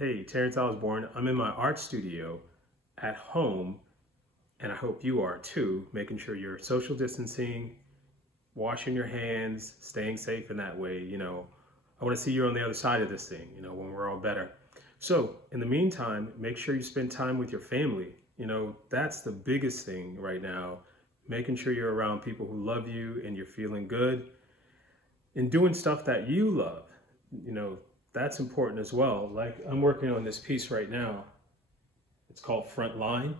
Hey, Terrance Osborne. I'm in my art studio at home, and I hope you are too, making sure you're social distancing, washing your hands, staying safe in that way. I want to see you on the other side of this thing, when we're all better. So, in the meantime, make sure you spend time with your family. That's the biggest thing right now, making sure you're around people who love you and you're feeling good and doing stuff that you love. That's important as well. Like, I'm working on this piece right now. It's called Front Line.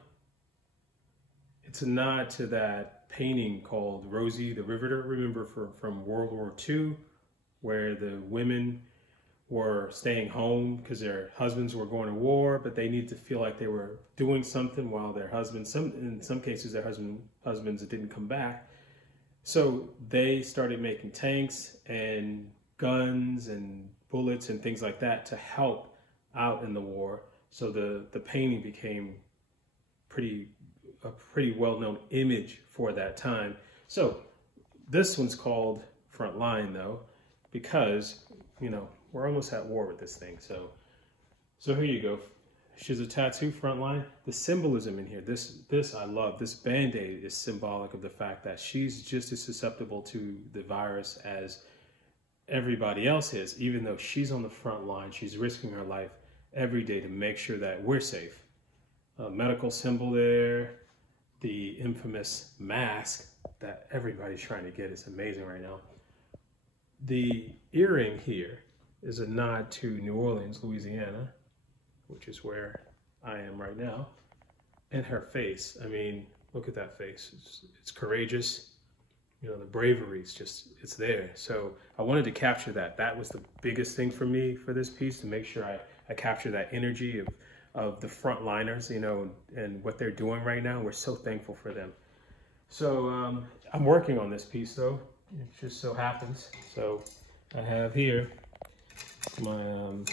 It's a nod to that painting called Rosie the Riveter. Remember from World War II, where the women were staying home because their husbands were going to war, but they needed to feel like they were doing something while their husbands, in some cases, their husbands didn't come back. So they started making tanks and guns and bullets and things like that to help out in the war. So the painting became a pretty well-known image for that time. So this one's called Front Line, though, because we're almost at war with this thing. So here you go. She's a tattoo, Front Line. The symbolism in here, this I love. This Band-Aid is symbolic of the fact that she's just as susceptible to the virus as everybody else is. Even though she's on the front line, she's risking her life every day to make sure that we're safe. A medical symbol there, the infamous mask that everybody's trying to get. It's amazing right now. The earring here is a nod to New Orleans, Louisiana, which is where I am right now. And her face, I mean, look at that face. It's courageous. The bravery is it's there. So I wanted to capture that. That was the biggest thing for me for this piece, to make sure I capture that energy of the frontliners, and what they're doing right now. We're so thankful for them. So I'm working on this piece, though. It just so happens. So I have here my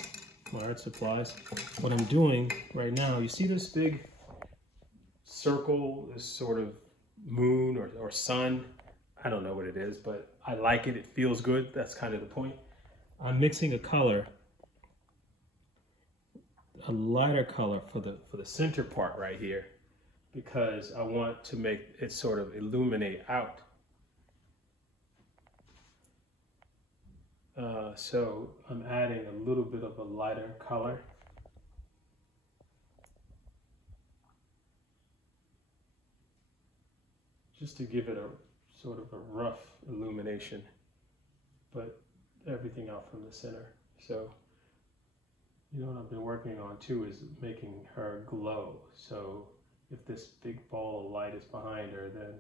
art supplies. What I'm doing right now, you see this big circle, this sort of moon or sun? I don't know what it is, but I like it. It feels good. That's kind of the point. I'm mixing a color, a lighter color for the center part right here, because I want to make it sort of illuminate out. So I'm adding a little bit of a lighter color. Just to give it a sort of a rough illumination, but everything out from the center. So, what I've been working on too is making her glow. So if this big ball of light is behind her, then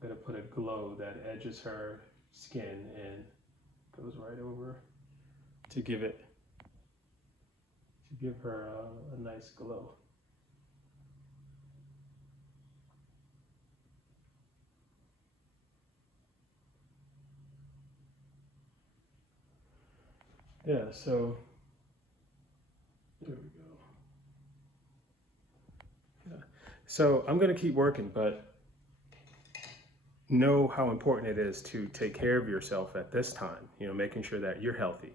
I'm gonna put a glow that edges her skin and goes right over to give her a nice glow. Yeah, so there we go. Yeah. So I'm going to keep working, but know how important it is to take care of yourself at this time, making sure that you're healthy.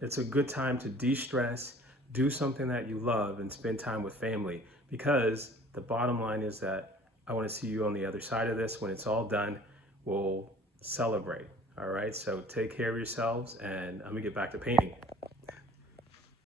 It's a good time to de-stress, do something that you love, and spend time with family, because the bottom line is that I want to see you on the other side of this. When it's all done, we'll celebrate. All right, so take care of yourselves, and I'm gonna get back to painting.